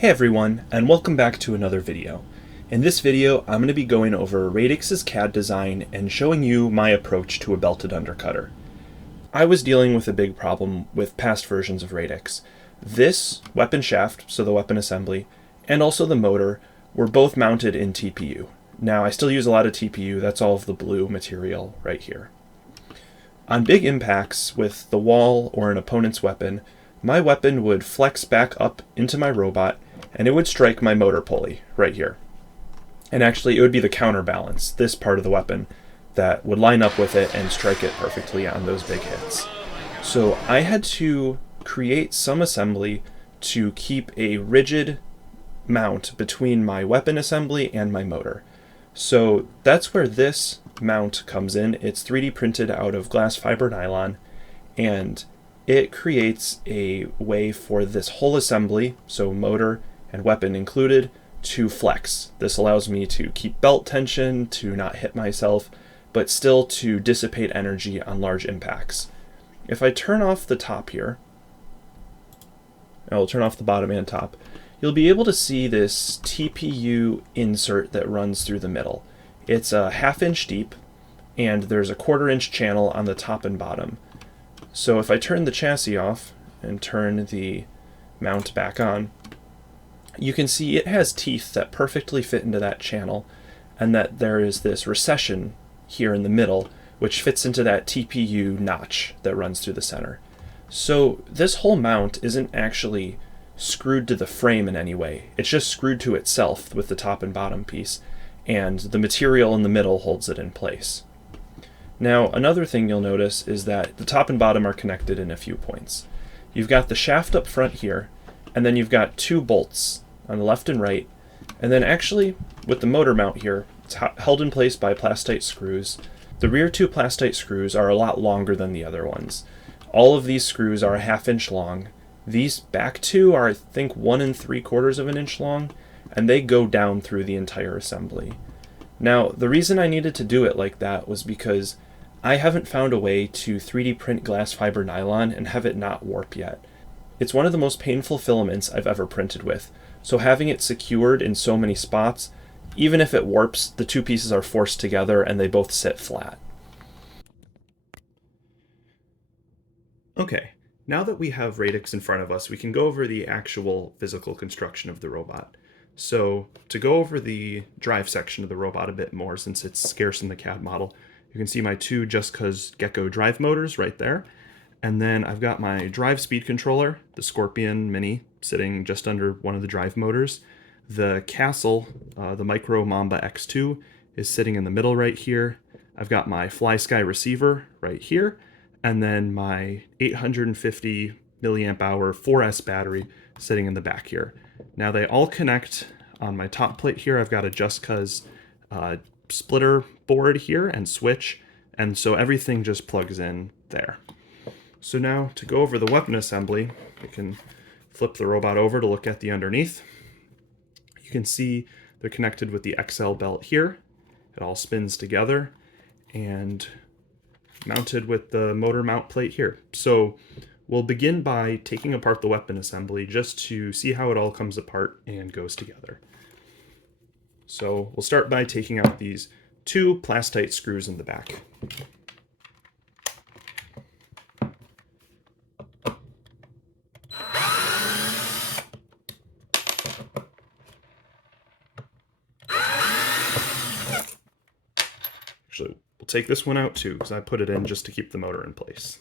Hey everyone, and welcome back to another video. In this video, I'm going to be going over Radix's CAD design and showing you my approach to a belted undercutter. I was dealing with a big problem with past versions of Radix. This weapon shaft, so the weapon assembly, and also the motor were both mounted in TPU. Now, I still use a lot of TPU, that's all of the blue material right here. On big impacts with the wall or an opponent's weapon, my weapon would flex back up into my robot and it would strike my motor pulley right here. And actually it would be the counterbalance, this part of the weapon, that would line up with it and strike it perfectly on those big hits. So I had to create some assembly to keep a rigid mount between my weapon assembly and my motor. So that's where this mount comes in. It's 3D printed out of glass fiber nylon, and it creates a way for this whole assembly, so motor and weapon included, to flex. This allows me to keep belt tension, to not hit myself, but still to dissipate energy on large impacts. If I turn off the top here, I'll turn off the bottom and top, you'll be able to see this TPU insert that runs through the middle. It's a 1/2 inch deep, and there's a 1/4 inch channel on the top and bottom. So if I turn the chassis off and turn the mount back on, you can see it has teeth that perfectly fit into that channel, and that there is this recession here in the middle which fits into that TPU notch that runs through the center. So this whole mount isn't actually screwed to the frame in any way. It's just screwed to itself with the top and bottom piece, and the material in the middle holds it in place. Now, another thing you'll notice is that the top and bottom are connected in a few points. You've got the shaft up front here, and then you've got 2 bolts on the left and right, and then actually, with the motor mount here, it's held in place by plastite screws. The rear 2 plastite screws are a lot longer than the other ones. All of these screws are a 1/2 inch long. These back 2 are, I think, 1 3/4 of an inch long, and they go down through the entire assembly. Now, the reason I needed to do it like that was because I haven't found a way to 3D print glass fiber nylon and have it not warp yet. It's one of the most painful filaments I've ever printed with, so having it secured in so many spots, even if it warps, the 2 pieces are forced together and they both sit flat. Okay, now that we have Radix in front of us, we can go over the actual physical construction of the robot. So to go over the drive section of the robot a bit more, since it's scarce in the CAD model, you can see my 2 Just Cause Gecko drive motors right there. And then I've got my drive speed controller, the Scorpion Mini, sitting just under one of the drive motors. The Castle, the Micro Mamba X2, is sitting in the middle right here. I've got my Fly Sky receiver right here, and then my 850 milliamp hour 4S battery sitting in the back here. Now they all connect on my top plate here. I've got a Just Cause splitter board here and switch, and so everything just plugs in there. So now to go over the weapon assembly, we can flip the robot over to look at the underneath. You can see they're connected with the XL belt here. It all spins together and mounted with the motor mount plate here. So we'll begin by taking apart the weapon assembly just to see how it all comes apart and goes together. So we'll start by taking out these 2 plastite screws in the back. Actually, we'll take this one out too, because I put it in just to keep the motor in place.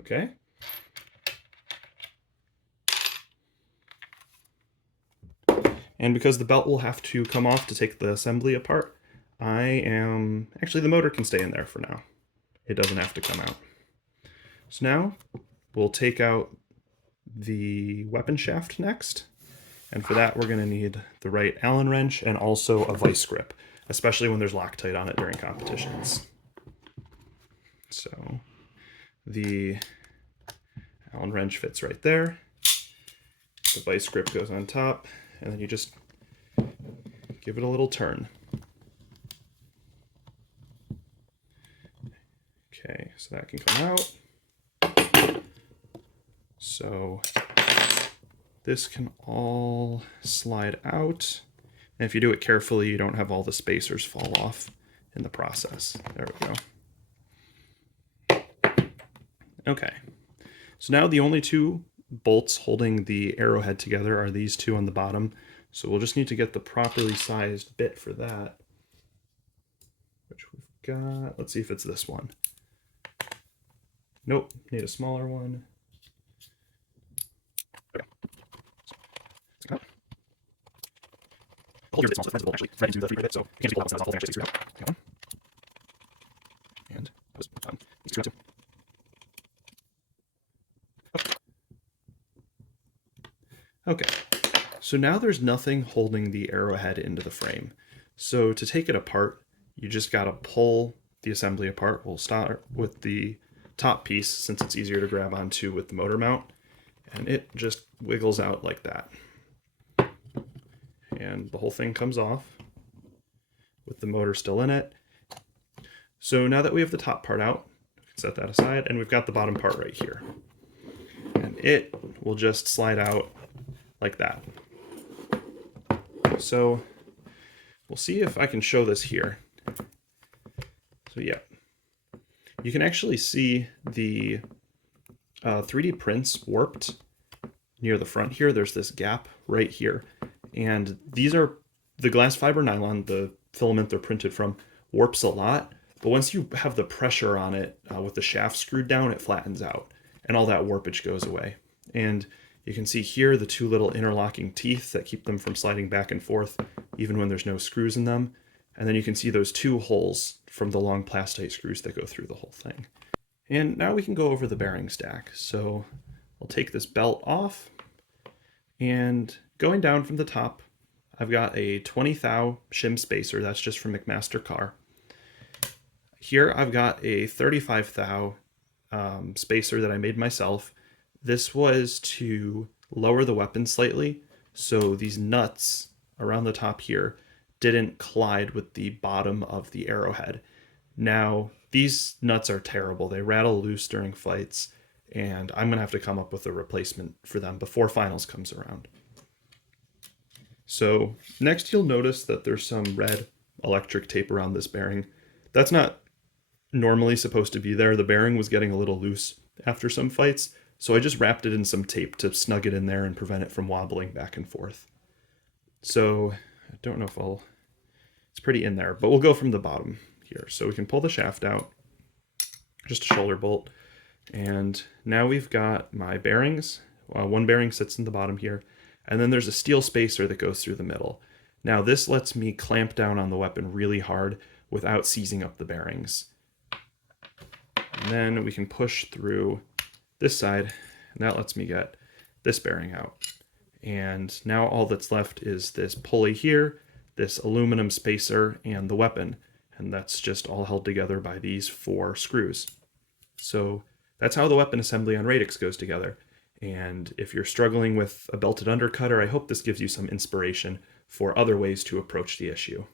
Okay. And because the belt will have to come off to take the assembly apart, actually the motor can stay in there for now. It doesn't have to come out. So now we'll take out the weapon shaft next. And for that, we're going to need the right Allen wrench and also a vice grip, especially when there's Loctite on it during competitions. So the Allen wrench fits right there. The vice grip goes on top, and then you just give it a little turn. Okay, so that can come out. So this can all slide out. And if you do it carefully, you don't have all the spacers fall off in the process. There we go. Okay, so now the only two bolts holding the arrowhead together are these two on the bottom. So we'll just need to get the properly sized bit for that, which we've got. Let's see if it's this one. Nope, need a smaller one. Okay. The hole here is a bit small, so the will actually thread into the 3 bit, so you can't just pull out one side, the whole thing actually gets screwed out. Okay, one. And that was done. You screw out 2. Okay, so now there's nothing holding the arrowhead into the frame. So to take it apart, you just gotta pull the assembly apart. We'll start with the top piece since it's easier to grab onto with the motor mount, and it just wiggles out like that. And the whole thing comes off with the motor still in it. So now that we have the top part out, we can set that aside, and we've got the bottom part right here. And it will just slide out like that. So we'll see if I can show this here. So yeah, you can actually see the 3D prints warped near the front here. There's this gap right here. And these are the glass fiber nylon, the filament they're printed from, warps a lot. But once you have the pressure on it with the shaft screwed down, it flattens out and all that warpage goes away. And you can see here the 2 little interlocking teeth that keep them from sliding back and forth even when there's no screws in them. And then you can see those 2 holes from the long plastite screws that go through the whole thing. And now we can go over the bearing stack. So I'll take this belt off, and going down from the top, I've got a 20 thou shim spacer. That's just from McMaster Car. Here I've got a 35 thou spacer that I made myself. This was to lower the weapon slightly, so these nuts around the top here didn't collide with the bottom of the arrowhead. Now, these nuts are terrible. They rattle loose during fights, and I'm going to have to come up with a replacement for them before finals comes around. So next you'll notice that there's some red electric tape around this bearing. That's not normally supposed to be there. The bearing was getting a little loose after some fights, so I just wrapped it in some tape to snug it in there and prevent it from wobbling back and forth. So I don't know if it's pretty in there, but we'll go from the bottom here. So we can pull the shaft out, just a shoulder bolt, and now we've got my bearings. One bearing sits in the bottom here, and then there's a steel spacer that goes through the middle. Now this lets me clamp down on the weapon really hard without seizing up the bearings. And then we can push through this side, and that lets me get this bearing out. And now all that's left is this pulley here, this aluminum spacer, and the weapon. And that's just all held together by these 4 screws. So that's how the weapon assembly on Radix goes together. And if you're struggling with a belted undercutter, I hope this gives you some inspiration for other ways to approach the issue.